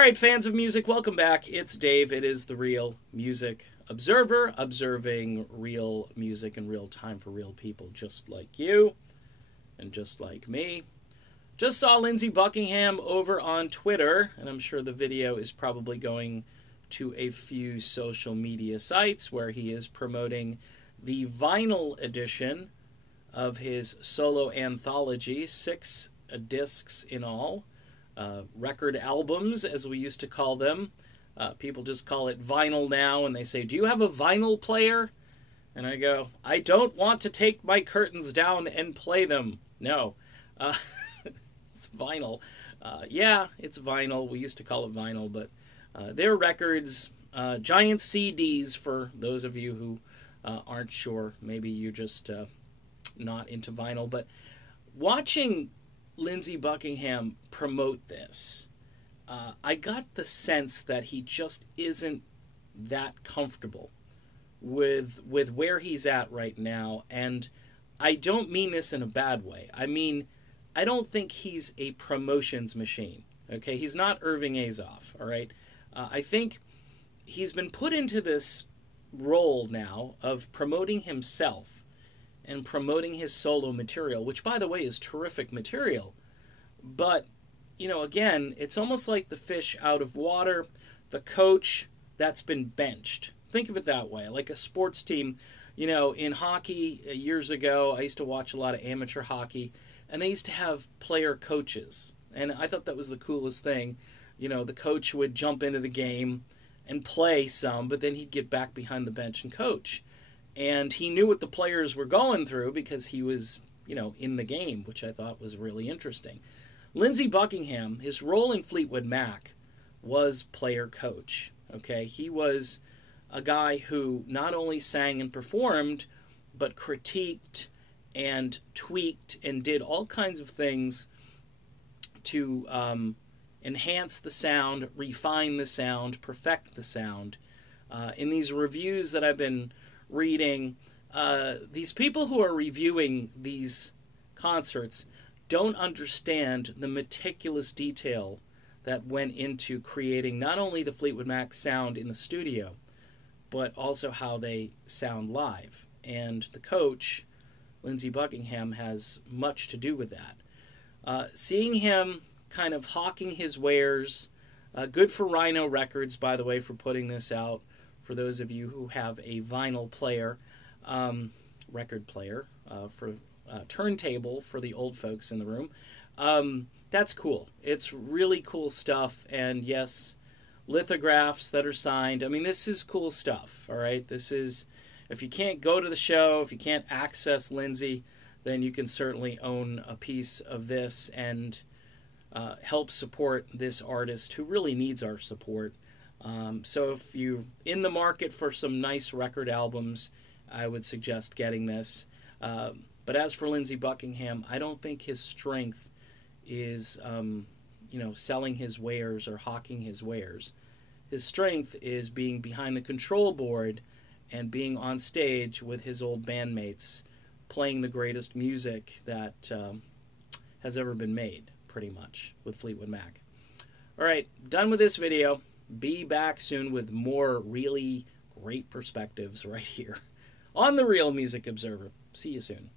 right, fans of music, welcome back. It's Dave. It is the Real Music Observer, observing real music in real time for real people just like you and just like me. Just saw Lindsey Buckingham over on Twitter, and I'm sure the video is probably going to a few social media sites where he is promoting the vinyl edition of his solo anthology, 6 discs in all. Record albums, as we used to call them. People just call it vinyl now, and they say, "Do you have a vinyl player?" And I go, "I don't want to take my curtains down and play them." No. It's vinyl. Yeah, it's vinyl. We used to call it vinyl, but they're records, giant CDs for those of you who aren't sure. Maybe you're just not into vinyl. But watching Lindsey Buckingham promote this, I got the sense that he just isn't that comfortable with where he's at right now. And I don't mean this in a bad way. I mean, I don't think he's a promotions machine. Okay, he's not Irving Azoff. All right, I think he's been put into this role now of promoting himself and promoting his solo material, which, by the way, is terrific material. But, you know, again, it's almost like the fish out of water, the coach that's been benched. Think of it that way, like a sports team. You know, in hockey years ago, I used to watch a lot of amateur hockey, and they used to have player coaches. And I thought that was the coolest thing. You know, the coach would jump into the game and play some, but then he'd get back behind the bench and coach. And he knew what the players were going through because he was, you know, in the game, which I thought was really interesting. Lindsey Buckingham, his role in Fleetwood Mac was player coach. Okay, he was a guy who not only sang and performed, but critiqued and tweaked and did all kinds of things to enhance the sound, refine the sound, perfect the sound. In these reviews that I've been reading, these people who are reviewing these concerts don't understand the meticulous detail that went into creating not only the Fleetwood Mac sound in the studio, but also how they sound live. And the coach, Lindsey Buckingham, has much to do with that. Seeing him kind of hawking his wares, good for Rhino Records, by the way, for putting this out, for those of you who have a vinyl player, record player, for turntable for the old folks in the room. That's cool. It's really cool stuff. And yes, lithographs that are signed. I mean, this is cool stuff, all right? This is, if you can't go to the show, if you can't access Lindsey, then you can certainly own a piece of this and help support this artist who really needs our support. So if you're in the market for some nice record albums, I would suggest getting this. But as for Lindsey Buckingham, I don't think his strength is, selling his wares or hawking his wares. His strength is being behind the control board and being on stage with his old bandmates, playing the greatest music that has ever been made, pretty much, with Fleetwood Mac. All right, done with this video. Be back soon with more really great perspectives right here on the Real Music Observer. See you soon.